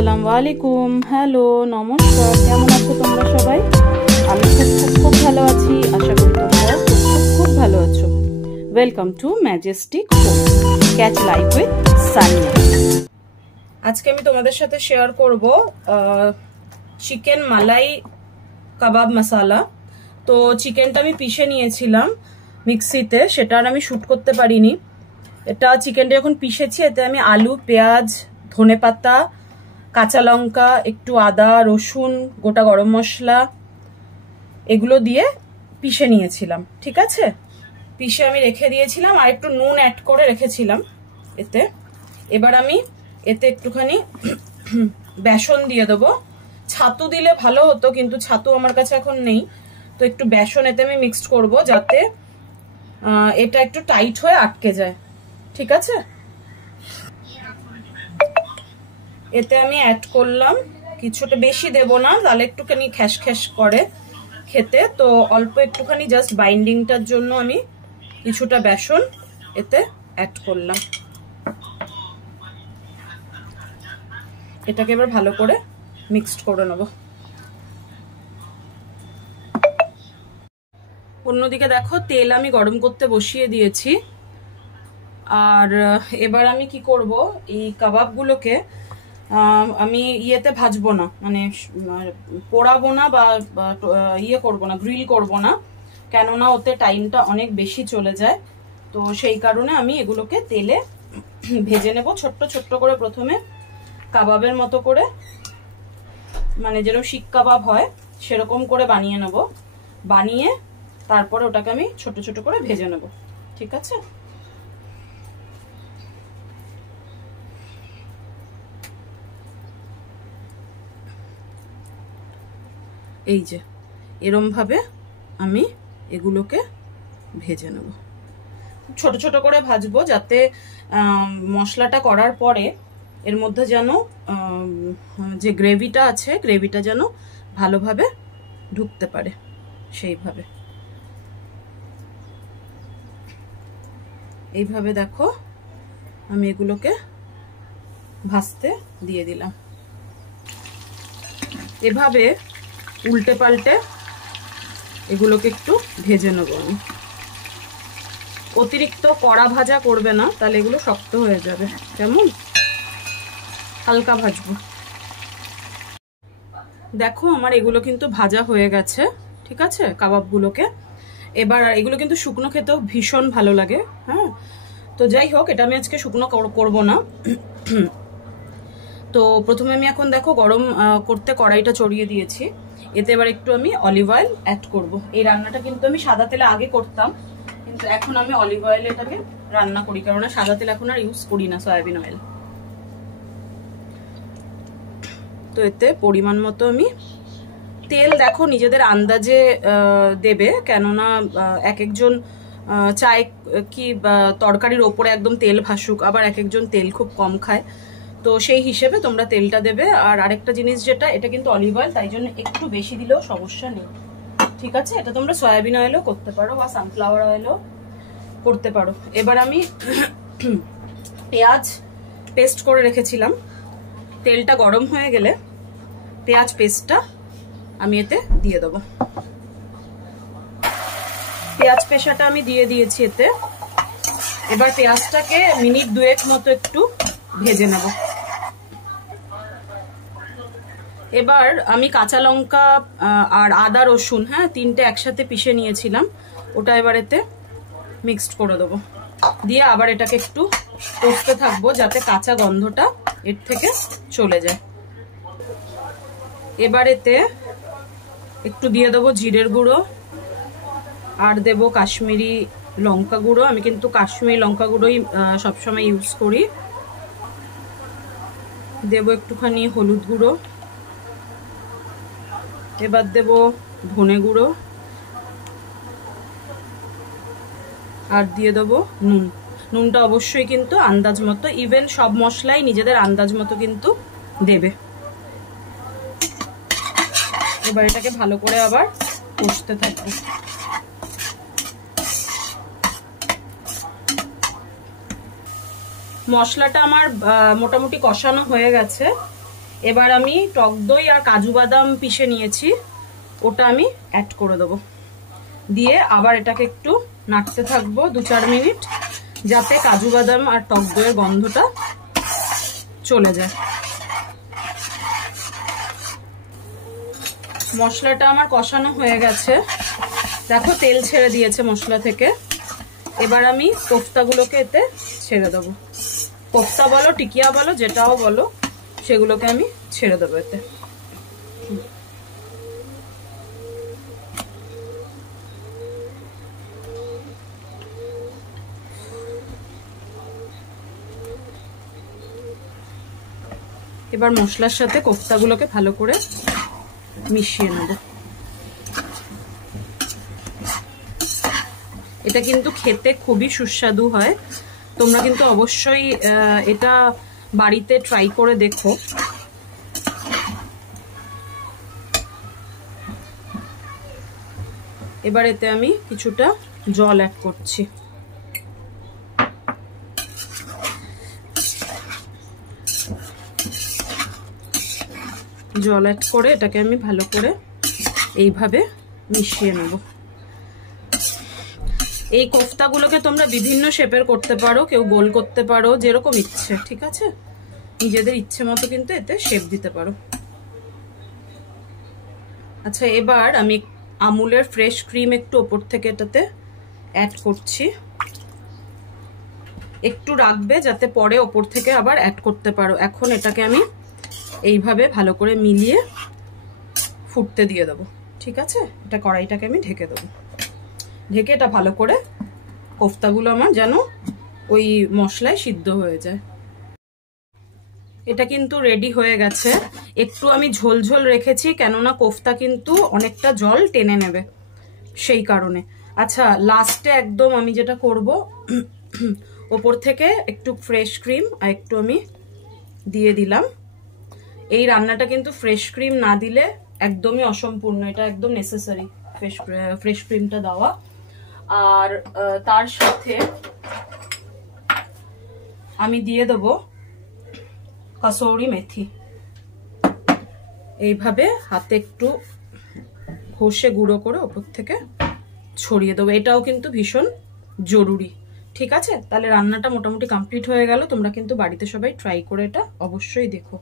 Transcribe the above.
আসসালামু আলাইকুম। হ্যালো, নমস্কার। কেমন আছো তোমরা সবাই? আমি খুব ভালো আছি। আশা করি তোমরা খুব ভালো আছো। Welcome to Majestic food catch life with Sania. আজকে আমি তোমাদের সাথে শেয়ার করব চিকেন মালাই কাবাব মশালা। তো চিকেনটা আমি পিষে নিয়েছিলাম মিক্সিতে, সেটা আর আমি শুট করতে পারিনি। এটা চিকেনটা যখন পিষেছি এতে আমি আলু, পেঁয়াজ, ধনেপাতা, কাঁচা লঙ্কা, একটু আদা, রসুন, গোটা গরম মশলা এগুলো দিয়ে পিষে নিয়েছিলাম। ঠিক আছে, পিষে আমি রেখে দিয়েছিলাম আর একটু নুন অ্যাড করে রেখেছিলাম এতে। এবার আমি এতে একটুখানি বেসন দিয়ে দেবো। ছাতু দিলে ভালো হতো, কিন্তু ছাতু আমার কাছে এখন নেই। তো একটু বেসন এতে আমি মিক্সড করব যাতে এটা একটু টাইট হয়ে আটকে যায়। ঠিক আছে, এতে আমি অ্যাড করলাম কিছুটা, বেশি দেব না তাহলে একটুখানি খ্যাস খ্যাস করে খেতে। তো অল্প একটুখানি জাস্ট বাইন্ডিংটার জন্য আমি কিছুটা বেসন এতে অ্যাড করলাম। এটাকে এবার ভালো করে মিক্সড করে নেব। অন্যদিকে দেখো, তেল আমি গরম করতে বসিয়ে দিয়েছি। আর এবার আমি কি করব, এই কাবাবগুলোকে আমি ইয়েতে ভাজবো না, মানে পোড়াবো না বা ইয়ে করবো না, গ্রিল করবো না, কেননা ওতে টাইমটা অনেক বেশি চলে যায়। তো সেই কারণে আমি এগুলোকে তেলে ভেজে নেব ছোট্ট ছোট্ট করে। প্রথমে কাবাবের মতো করে, মানে যেরকম শিক কাবাব হয় সেরকম করে বানিয়ে নেব। বানিয়ে তারপরে ওটাকে আমি ছোট ছোট করে ভেজে নেব। ঠিক আছে, এই যে এরম ভাবে আমি এগুলোকে ভেজে নেব। ছোট ছোট করে ভাজবো যাতে মশলাটা করার পরে এর মধ্যে যেন যে গ্রেভিটা আছে, গ্রেভিটা যেন ভালোভাবে ঢুকতে পারে, সেইভাবে। এইভাবে দেখো আমি এগুলোকে ভাজতে দিয়ে দিলাম। এভাবে উল্টে পাল্টে এগুলোকে একটু ভেজে নেব আমি। অতিরিক্ত কড়া ভাজা করবে না, তাহলে এগুলো শক্ত হয়ে যাবে। কেমন হালকা ভাজবো। দেখো আমার এগুলো কিন্তু ভাজা হয়ে গেছে। ঠিক আছে, কাবাবগুলোকে এবার, এগুলো কিন্তু শুকনো খেতেও ভীষণ ভালো লাগে। হ্যাঁ, তো যাই হোক, এটা আমি আজকে শুকনো করব না। তো প্রথমে আমি এখন দেখো গরম করতে কড়াইটা চড়িয়ে দিয়েছি। এতে এবার একটু আমি অলিভ অয়েল অ্যাড করব। এই রান্নাটা কিন্তু আমি সাদা তেলে আগে করতাম, কিন্তু এখন আমি অলিভ অয়েল এটাকে রান্না করি, কারণ সাদা তেল এখন আর ইউজ করি না, সয়াবিন অয়েল। তো এতে পরিমাণ মতো আমি তেল, দেখো নিজেদের আন্দাজে দেবে, কেননা এক একজন চায় কি তরকারির ওপরে একদম তেল ভাসুক, আবার এক একজন তেল খুব কম খায়। তো সেই হিসেবে তোমরা তেলটা দেবে। আর আরেকটা জিনিস যেটা, এটা কিন্তু অলিভ অয়েল, তাই জন্য একটু বেশি দিলেও সমস্যা নেই। ঠিক আছে, এটা তোমরা সয়াবিন অয়েলও করতে পারো বা সানফ্লাওয়ার অয়েলও করতে পারো। এবার আমি পেঁয়াজ পেস্ট করে রেখেছিলাম। তেলটা গরম হয়ে গেলে পেঁয়াজ পেস্টটা আমি এতে দিয়ে দেবো। পেঁয়াজ পেশাটা আমি দিয়ে দিয়েছি এতে। এবার পেঁয়াজটাকে মিনিট দুয়েক মতো একটু ভেজে নেব। এবার আমি কাঁচা লঙ্কা আর আদা রসুন, হ্যাঁ, তিনটে একসাথে পিষে নিয়েছিলাম, ওটা এবার এতে মিক্সড করে দেবো। দিয়ে আবার এটাকে একটু কষতে থাকবো যাতে কাঁচা গন্ধটা এর থেকে চলে যায়। এবার এতে একটু দিয়ে দেবো জিরের গুঁড়ো, আর দেবো কাশ্মীরি লঙ্কা গুঁড়ো। আমি কিন্তু কাশ্মীরি লঙ্কা গুঁড়োই সবসময় ইউজ করি। দেবো একটুখানি হলুদ গুঁড়ো। এবার দেবো ধনে গুঁড়ো, আর দিয়ে দেবো নুন। নুনটা অবশ্যই কিন্তু আন্দাজ মতো, ইভেন সব মশলাই নিজেদের আন্দাজ মতো কিন্তু দেবে। এবার এটাকে ভালো করে আবার কষতে থাকবো। মশলাটা আমার মোটামুটি কষানো হয়ে গেছে। এবার আমি টক দই আর কাজু বাদাম পিষে নিয়েছি, ওটা আমি অ্যাড করে দেবো। দিয়ে আবার এটাকে একটু নাড়তে থাকবো 2-4 মিনিট, যাতে কাজু বাদাম আর টক দইয়ের গন্ধটা চলে যায়। মশলাটা আমার কষানো হয়ে গেছে, দেখো তেল ছেড়ে দিয়েছে মশলা থেকে। এবার আমি কোফতাগুলোকে এতে ছেড়ে দেবো। কোফতা বলো, টিকিয়া বলো, যেটাও বলো, সেগুলোকে আমি ছেড়ে দেবো এতে। এবার মশলার সাথে কোফতাগুলোকে ভালো করে মিশিয়ে নেব। এটা কিন্তু খেতে খুবই সুস্বাদু হয়, তোমরা কিন্তু অবশ্যই এটা বাড়িতে ট্রাই করে দেখো। এবার এতে আমি কিছুটা জল অ্যাড করছি। জল অ্যাড করে এটাকে আমি ভালো করে এইভাবে মিশিয়ে নেব। এই কোফতাগুলোকে তোমরা বিভিন্ন শেপের করতে পারো, কেউ গোল করতে পারো, যেরকম ইচ্ছে, ঠিক আছে? নিজেদের ইচ্ছে মতো কিন্তু এতে শেপ দিতে পারো। আচ্ছা, এবার আমি আমুলের ফ্রেশ ক্রিম একটু ওপর থেকে এটাতে অ্যাড করছি। একটু রাখবে যাতে পরে ওপর থেকে আবার অ্যাড করতে পারো। এখন এটাকে আমি এইভাবে ভালো করে মিলিয়ে ফুটতে দিয়ে দেবো, ঠিক আছে? এটা কড়াইটাকে আমি ঢেকে দেবো। ঢেকে এটা ভালো করে কোফতাগুলো আমার যেন ওই মশলায় সিদ্ধ হয়ে যায়। এটা কিন্তু রেডি হয়ে গেছে। একটু আমি ঝোল ঝোল রেখেছি, কেননা কোফতা কিন্তু অনেকটা জল টেনে নেবে, সেই কারণে। আচ্ছা, লাস্টে একদম আমি যেটা করব, ওপর থেকে একটু ফ্রেশ ক্রিম আর একটু আমি দিয়ে দিলাম। এই রান্নাটা কিন্তু ফ্রেশ ক্রিম না দিলে একদমই অসম্পূর্ণ, এটা একদম নেসেসারি ফ্রেশ ক্রিমটা দেওয়া। আর তার সাথে আমি দিয়ে দেবো কসৌরি মেথি। এইভাবে হাতে একটু ঘষে গুঁড়ো করে ওপর থেকে ছড়িয়ে দেবো। এটাও কিন্তু ভীষণ জরুরি, ঠিক আছে? তাহলে রান্নাটা মোটামুটি কমপ্লিট হয়ে গেল। তোমরা কিন্তু বাড়িতে সবাই ট্রাই করে এটা অবশ্যই দেখো।